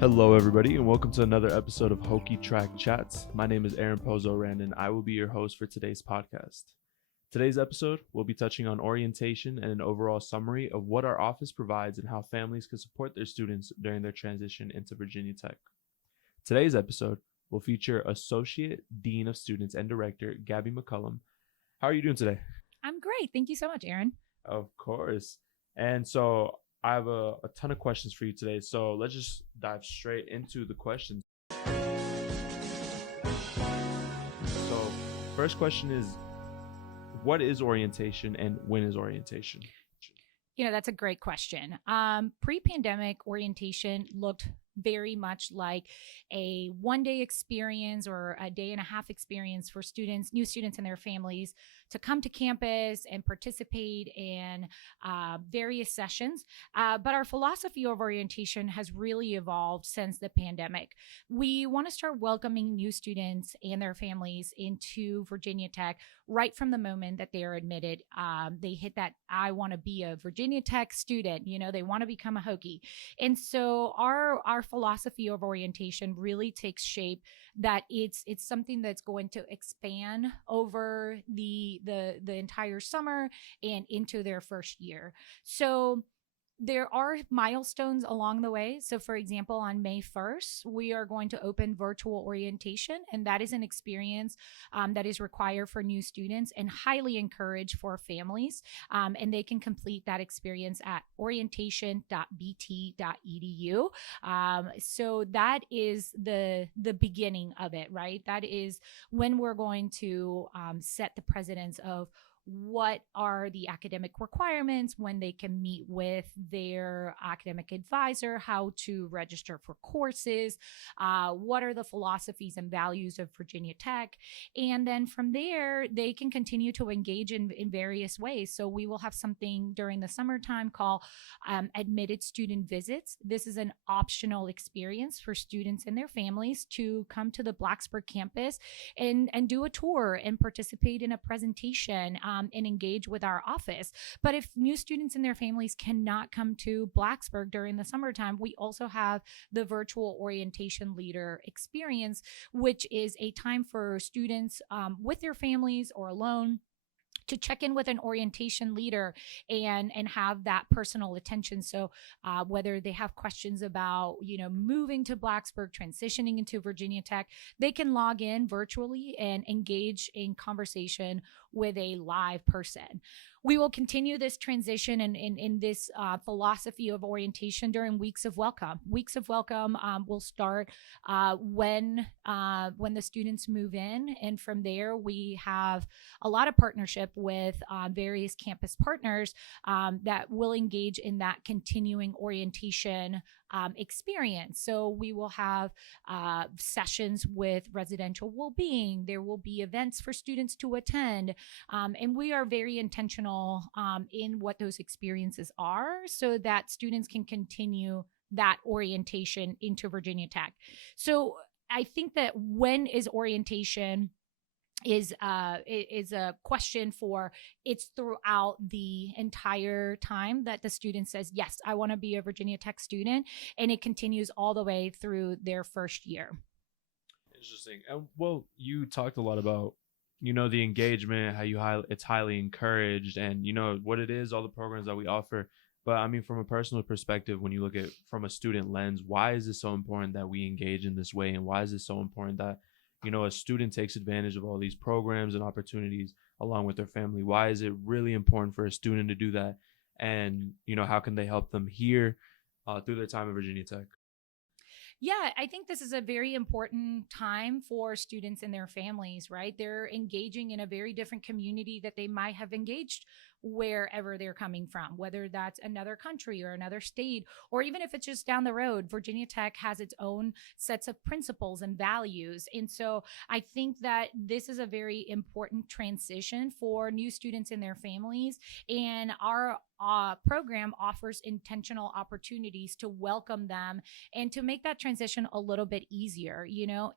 Hello, everybody, and welcome to another episode of Hokie Track Chats. My name is Aaron Pozo-Rand, and I will be your host for today's podcast. Today's episode, we'll be touching on orientation and an overall summary of what our office provides and how families can support their students during their transition into Virginia Tech. Today's episode will feature Associate Dean of Students and Director, Gabby McCollum. How are you doing today? I'm great. Thank you so much, Aaron. Of course. And so I have a ton of questions for you today, so let's just dive straight into the questions. So, first question is, what is orientation and when is orientation? That's a great question. Pre-pandemic, orientation looked very much like a one-day experience or a day and a half experience for students, new students and their families to come to campus and participate in various sessions. But our philosophy of orientation has really evolved since the pandemic. We want to start welcoming new students and their families into Virginia Tech right from the moment that they are admitted. They hit that, I want to be a Virginia Tech student, they want to become a Hokie. And so our philosophy of orientation really takes shape that it's something that's going to expand over the entire summer and into their first year. So there are milestones along the way. So for example, on May 1st, we are going to open virtual orientation, and that is an experience that is required for new students and highly encouraged for families. And they can complete that experience at orientation.bt.edu. So that is the beginning of it, right? That is when we're going to set the precedence of what are the academic requirements, when they can meet with their academic advisor, how to register for courses, what are the philosophies and values of Virginia Tech. And then from there, they can continue to engage in various ways. So we will have something during the summertime called admitted student visits. This is an optional experience for students and their families to come to the Blacksburg campus and do a tour and participate in a presentation and engage with our office. But if new students and their families cannot come to Blacksburg during the summertime, we also have the virtual orientation leader experience, which is a time for students with their families or alone to check in with an orientation leader and have that personal attention. So whether they have questions about, moving to Blacksburg, transitioning into Virginia Tech, they can log in virtually and engage in conversation with a live person. We will continue this transition and in this philosophy of orientation during Weeks of Welcome. Weeks of Welcome will start when the students move in, and from there we have a lot of partnership with various campus partners that will engage in that continuing orientation experience. So we will have sessions with residential well-being. There will be events for students to attend, and we are very intentional in what those experiences are so that students can continue that orientation into Virginia Tech. So I think that when is orientation is a question for it's throughout the entire time that the student says, yes, I want to be a Virginia Tech student, and it continues all the way through their first year. Interesting. Well, you talked a lot about the engagement, how it's highly encouraged, and what it is, all the programs that we offer. But I mean, from a personal perspective, when you look at from a student lens, why is it so important that we engage in this way, and why is it so important that a student takes advantage of all these programs and opportunities along with their family? Why is it really important for a student to do that? And how can they help them here through their time at Virginia Tech? Yeah, I think this is a very important time for students and their families, right? They're engaging in a very different community that they might have engaged wherever they're coming from, whether that's another country or another state, or even if it's just down the road. Virginia Tech has its own sets of principles and values. And so I think that this is a very important transition for new students and their families. And our program offers intentional opportunities to welcome them and to make that transition a little bit easier,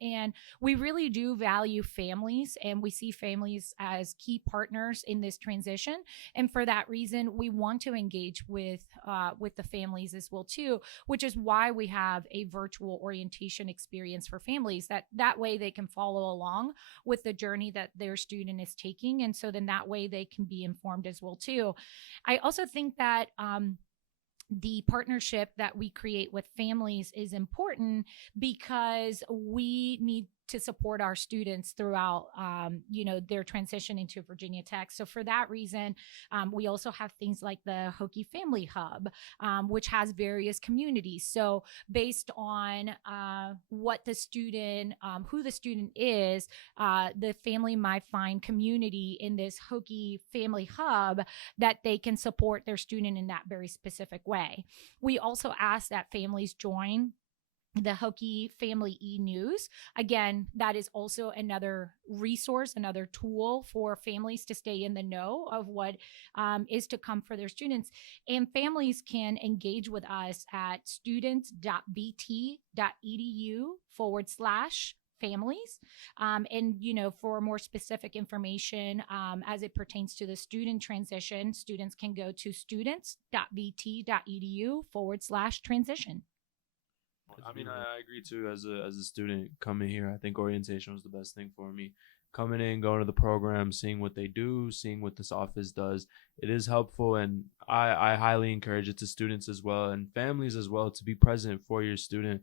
and we really do value families, and we see families as key partners in this transition. And for that reason, we want to engage with the families as well too, which is why we have a virtual orientation experience for families, that way they can follow along with the journey that their student is taking, and so then that way they can be informed as well too. I also think that the partnership that we create with families is important because we need to support our students throughout, their transition into Virginia Tech. So for that reason, we also have things like the Hokie Family Hub, which has various communities. So based on what the student, who the student is, the family might find community in this Hokie Family Hub that they can support their student in that very specific way. We also ask that families join the Hokie Family e-News. Again, that is also another resource, another tool for families to stay in the know of what is to come for their students. And families can engage with us at students.bt.edu/families. And, for more specific information as it pertains to the student transition, students can go to students.bt.edu/transition. I mean, I agree too. As a student coming here, I think orientation was the best thing for me. Coming in, going to the program, seeing what they do, seeing what this office does, it is helpful, and I highly encourage it to students as well and families as well to be present for your student.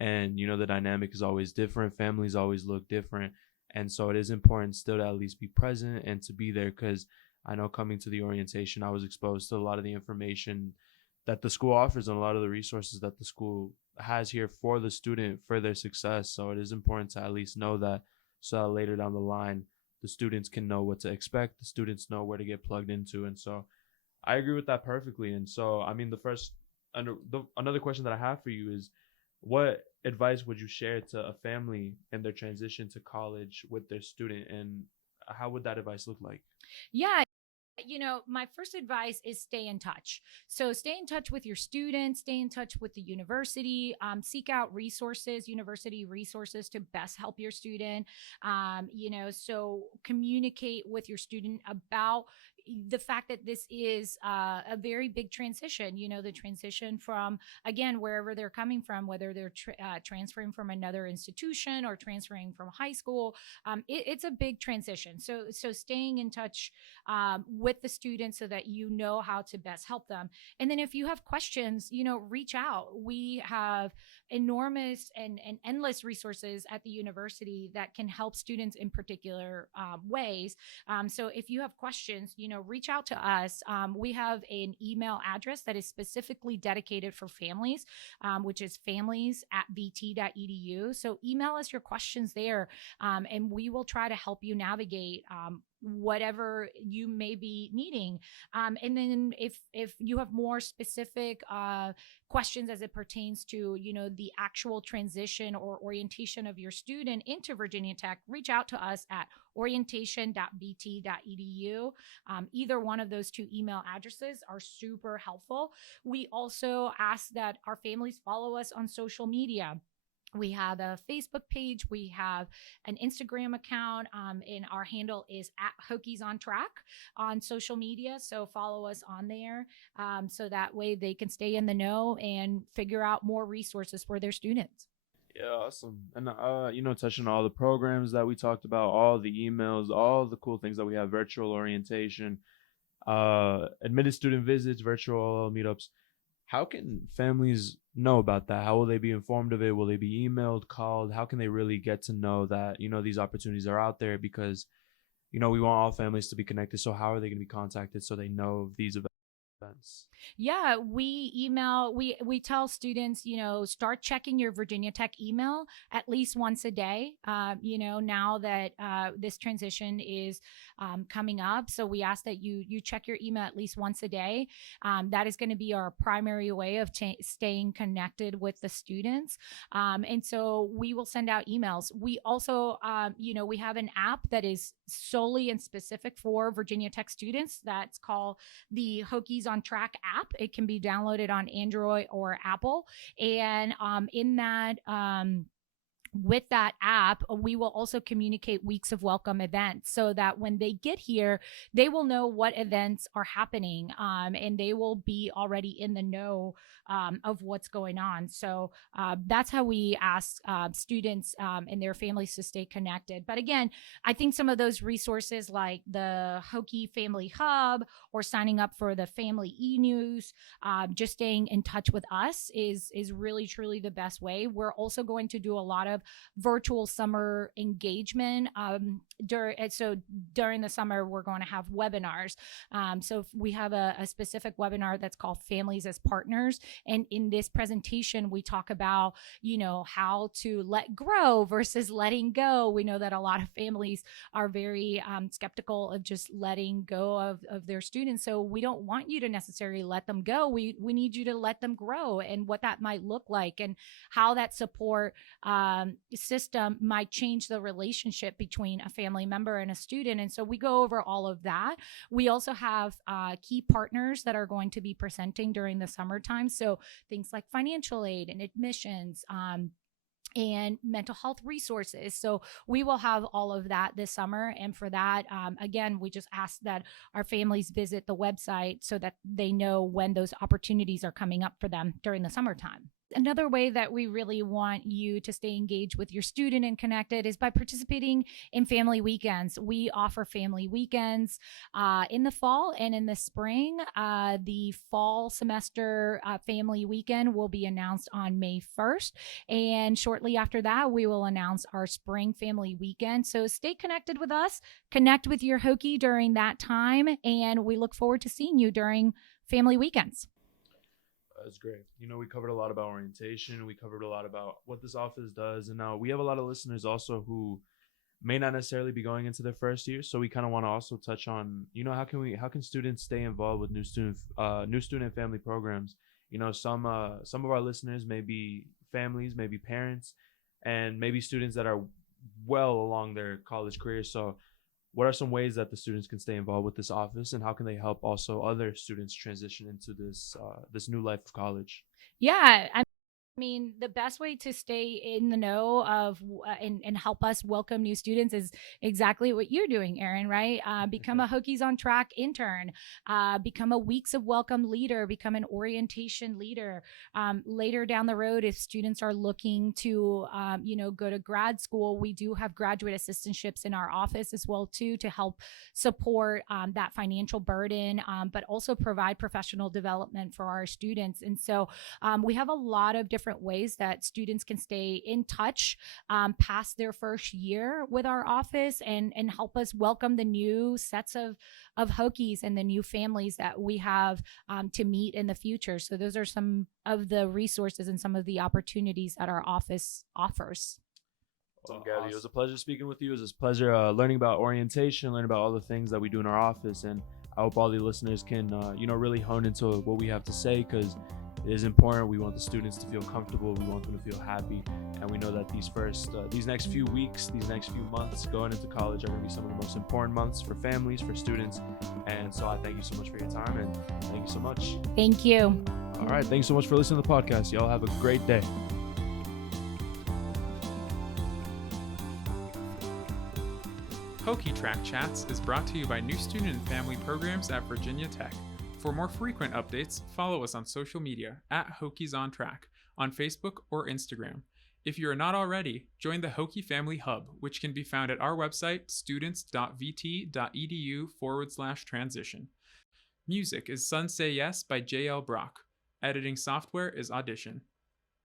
And the dynamic is always different. Families always look different, and so it is important still to at least be present and to be there, because I know coming to the orientation, I was exposed to a lot of the information that the school offers and a lot of the resources that the school has here for the student for their success. So it is important to at least know that, so that later down the line the students can know what to expect, the students know where to get plugged into. And so I agree with that perfectly. And so I mean, another question that I have for you is, what advice would you share to a family in their transition to college with their student, and how would that advice look like? Yeah. My first advice is stay in touch. So stay in touch with your students, stay in touch with the university, seek out university resources to best help your student. So communicate with your student about the fact that this is a very big transition, the transition from, again, wherever they're coming from, whether they're transferring from another institution or transferring from high school. It's a big transition. So staying in touch with the students so that you know how to best help them. And then if you have questions, reach out. We have enormous and endless resources at the university that can help students in particular ways. So if you have questions, reach out to us. We have an email address that is specifically dedicated for families, which is families@bt.edu. So email us your questions there, and we will try to help you navigate whatever you may be needing. And then if you have more specific questions as it pertains to, the actual transition or orientation of your student into Virginia Tech, reach out to us at orientation.bt.edu. Either one of those two email addresses are super helpful. We also ask that our families follow us on social media. We have a Facebook page, we have an Instagram account, and our handle is @Hokies on Track on social media. So follow us on there, so that way they can stay in the know and figure out more resources for their students. Yeah, awesome. And touching on all the programs that we talked about, all the emails, all the cool things that we have, virtual orientation, admitted student visits, virtual meetups. How can families know about that? How will they be informed of it? Will they be emailed, called? How can they really get to know that, these opportunities are out there? Because, we want all families to be connected. So how are they going to be contacted so they know of these events? events? Yeah, we tell students, start checking your Virginia Tech email at least once a day. Now that this transition is coming up, so we ask that you check your email at least once a day. That is going to be our primary way of staying connected with the students, and so we will send out emails. We also, we have an app that is solely and specific for Virginia Tech students. That's called the Hokies on Track app. It can be downloaded on Android or Apple. And in that, with that app, we will also communicate weeks of welcome events so that when they get here, they will know what events are happening, and they will be already in the know of what's going on. So that's how we ask students and their families to stay connected. But again, I think some of those resources like the Hokie Family Hub or signing up for the Family E-News, just staying in touch with us is really, truly the best way. We're also going to do a lot of virtual summer engagement. During the summer, we're going to have webinars. So we have a specific webinar that's called Families as Partners. And in this presentation, we talk about, how to let grow versus letting go. We know that a lot of families are very skeptical of just letting go of their students. So we don't want you to necessarily let them go. We need you to let them grow, and what that might look like and how that support system might change the relationship between a family member and a student. And so we go over all of that. We also have key partners that are going to be presenting during the summertime. So things like financial aid and admissions, and mental health resources. So we will have all of that this summer. And for that, again, we just ask that our families visit the website so that they know when those opportunities are coming up for them during the summertime. Another way that we really want you to stay engaged with your student and connected is by participating in family weekends. We offer family weekends in the fall and in the spring. The fall semester family weekend will be announced on May 1st. And shortly after that, we will announce our spring family weekend. So stay connected with us, connect with your Hokie during that time, and we look forward to seeing you during family weekends. That's great. We covered a lot about orientation. We covered a lot about what this office does. And now we have a lot of listeners also who may not necessarily be going into their first year. So we kind of want to also touch on, how can students stay involved with new student and family programs? Some of our listeners may be families, maybe parents, and maybe students that are well along their college career. So what are some ways that the students can stay involved with this office, and how can they help also other students transition into this new life of college? Yeah, I mean, the best way to stay in the know of and help us welcome new students is exactly what you're doing, Aaron, right? Become a Hokies on Track intern, become a Weeks of Welcome leader, become an orientation leader. Later down the road, if students are looking to, go to grad school, we do have graduate assistantships in our office as well, too, to help support that financial burden, but also provide professional development for our students. And so we have a lot of different ways that students can stay in touch past their first year with our office and help us welcome the new sets of Hokies and the new families that we have to meet in the future. So those are some of the resources and some of the opportunities that our office offers. Awesome, Gabby. It was a pleasure speaking with you. It was a pleasure learning about orientation, learning about all the things that we do in our office. And I hope all the listeners can, really hone into what we have to say, because it is important. We want the students to feel comfortable. We want them to feel happy. And we know that these next few weeks, these next few months going into college are going to be some of the most important months for families, for students. And so I thank you so much for your time, and thank you so much. Thank you. All right. Thanks so much for listening to the podcast. Y'all have a great day. Hokie Track Chats is brought to you by New Student and Family Programs at Virginia Tech. For more frequent updates, follow us on social media at Hokies on Track on Facebook or Instagram. If you are not already, join the Hokie Family Hub, which can be found at our website, students.vt.edu/transition. Music is Sun Say Yes by JL Brock. Editing software is Audition.